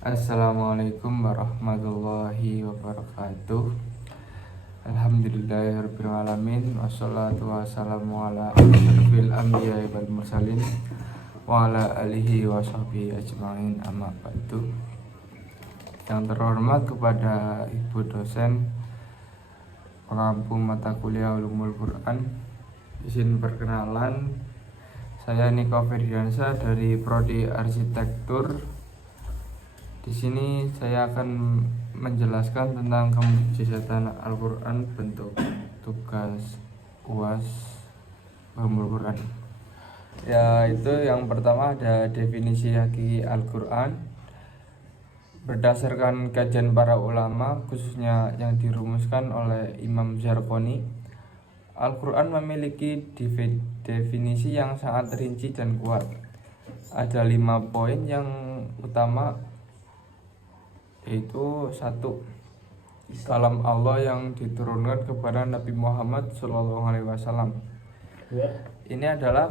Assalamualaikum warahmatullahi wabarakatuh. Alhamdulillahirabbil alamin wassalatu wassalamu ala asyrofil anbiya'i wal mursalin wa ala alihi washabihi ajmain, amma ba'du. Yang terhormat kepada Ibu dosen pengampu mata kuliah Ulumul Quran, izin perkenalan, saya Niko Ferdiansyah dari Prodi Arsitektur. Di sini saya akan menjelaskan tentang kemujizatan Al-Quran, bentuk tugas UAS Ulumul Quran. Yaitu yang pertama ada definisi hakiki Al-Quran. Berdasarkan kajian para ulama, khususnya yang dirumuskan oleh Imam Zarqoni, Al-Quran memiliki definisi yang sangat rinci dan kuat. Ada 5 poin yang utama, yaitu 1. Kalam Allah yang diturunkan kepada Nabi Muhammad SAW. Ini adalah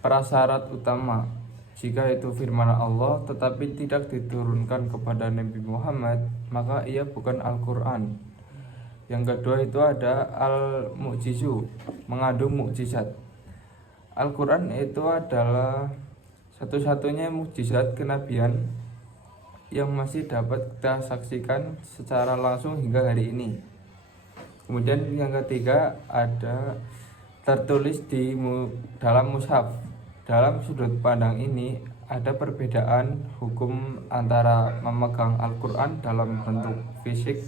prasyarat utama. Jika itu firman Allah tetapi tidak diturunkan kepada Nabi Muhammad, maka ia bukan Al-Quran. Yang kedua itu ada al-mu'jizu, mengandung mukjizat. Al-Quran itu adalah satu-satunya mukjizat kenabian yang masih dapat kita saksikan secara langsung hingga hari ini. Kemudian yang ketiga ada tertulis dalam mushaf. Dalam sudut pandang ini ada perbedaan hukum antara memegang Al-Quran dalam bentuk fisik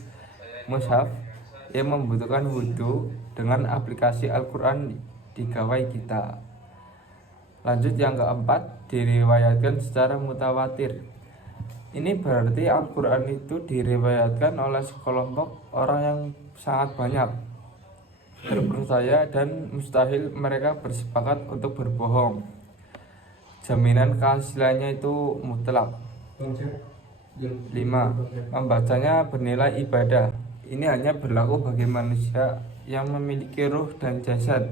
mushaf yang membutuhkan wudhu dengan aplikasi Al-Quran di gawai kita. Lanjut yang keempat, diriwayatkan secara mutawatir. Ini berarti Al-Quran itu diriwayatkan oleh sekelompok orang yang sangat banyak, terpercaya, dan mustahil mereka bersepakat untuk berbohong. Jaminan keasliannya itu mutlak. 5. Membacanya bernilai ibadah. Ini hanya berlaku bagi manusia yang memiliki ruh dan jasad.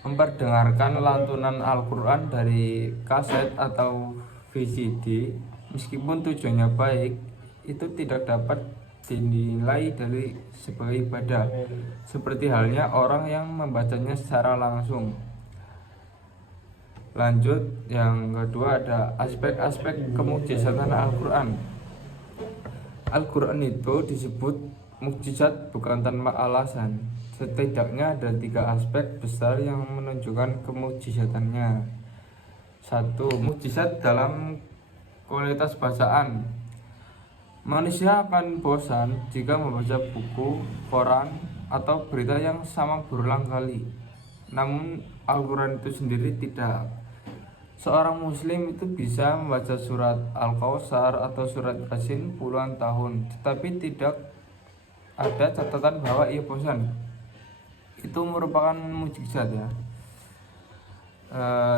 Memperdengarkan lantunan Al-Quran dari kaset atau VCD, meskipun tujuannya baik, itu tidak dapat dinilai sebagai ibadah, seperti halnya orang yang membacanya secara langsung. Lanjut, yang kedua ada aspek-aspek kemujizatan Al-Quran. Al-Quran itu disebut mukjizat bukan tanpa alasan. Setidaknya ada 3 aspek besar yang menunjukkan kemujizatannya. 1. Mukjizat dalam kualitas bacaan. Manusia akan bosan jika membaca buku, koran, atau berita yang sama berulang kali. Namun Al-Quran itu sendiri tidak. Seorang muslim itu bisa membaca surat Al-Kautsar atau surat Yasin puluhan tahun, tetapi tidak ada catatan bahwa ia bosan. Itu merupakan mukjizat ya.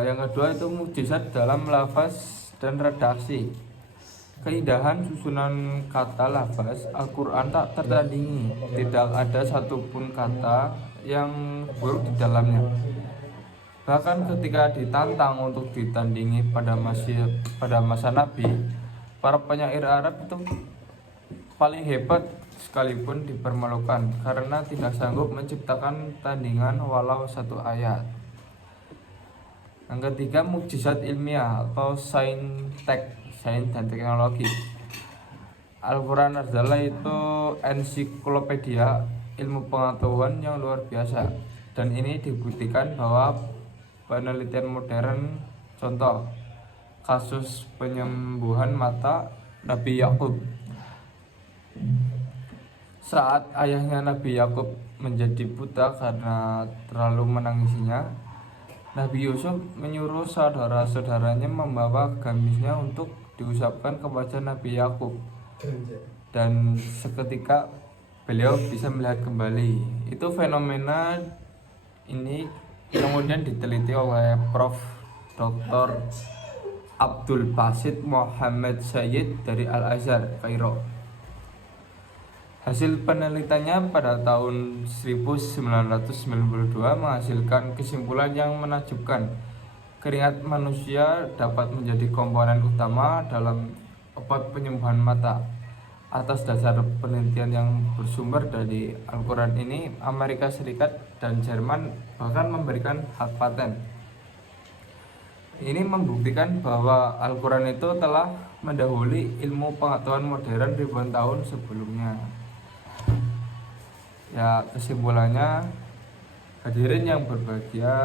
Yang kedua itu mukjizat dalam lafaz dan redaksi. Keindahan susunan kata lafaz Al-Quran tak tertandingi. Tidak ada satupun kata yang buruk di dalamnya. Bahkan ketika ditantang untuk ditandingi pada masa Nabi, para penyair Arab itu paling hebat sekalipun dipermalukan karena tidak sanggup menciptakan tandingan walau 1 ayat. Yang ketiga, mukjizat ilmiah atau sains dan teknologi. Al-Quran adalah itu ensiklopedia ilmu pengetahuan yang luar biasa, dan ini dibuktikan bahwa penelitian modern, contoh kasus penyembuhan mata Nabi Yakub. Saat ayahnya Nabi Yakub menjadi buta karena terlalu menangisinya, Nabi Yusuf menyuruh saudara-saudaranya membawa gamisnya untuk diusapkan kepada Nabi Yakub, dan seketika beliau bisa melihat kembali. Itu fenomena ini kemudian diteliti oleh Prof. Dr. Abdul Basit Muhammad Sayyid dari Al-Azhar, Kairo. Hasil penelitiannya pada tahun 1992 menghasilkan kesimpulan yang menakjubkan. Keringat manusia dapat menjadi komponen utama dalam obat penyembuhan mata. Atas dasar penelitian yang bersumber dari Al-Quran ini, Amerika Serikat dan Jerman bahkan memberikan hak paten. Ini membuktikan bahwa Al-Quran itu telah mendahului ilmu pengetahuan modern ribuan tahun sebelumnya. Ya, kesimpulannya, hadirin yang berbahagia,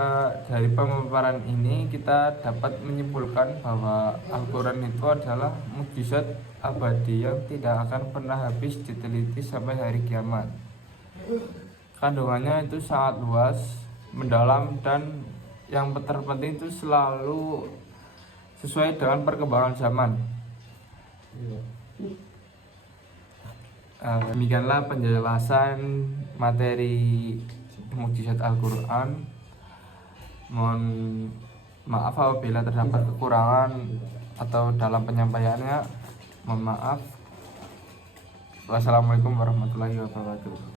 dari pemaparan ini kita dapat menyimpulkan bahwa Al-Quran itu adalah mukjizat abadi yang tidak akan pernah habis diteliti sampai hari kiamat. Kandungannya itu sangat luas, mendalam, dan yang terpenting itu selalu sesuai dengan perkembangan zaman. Demikianlah penjelasan materi mukjizat Al-Quran. Mohon maaf apabila terdapat kekurangan atau dalam penyampaiannya. Mohon maaf. Wassalamualaikum warahmatullahi wabarakatuh.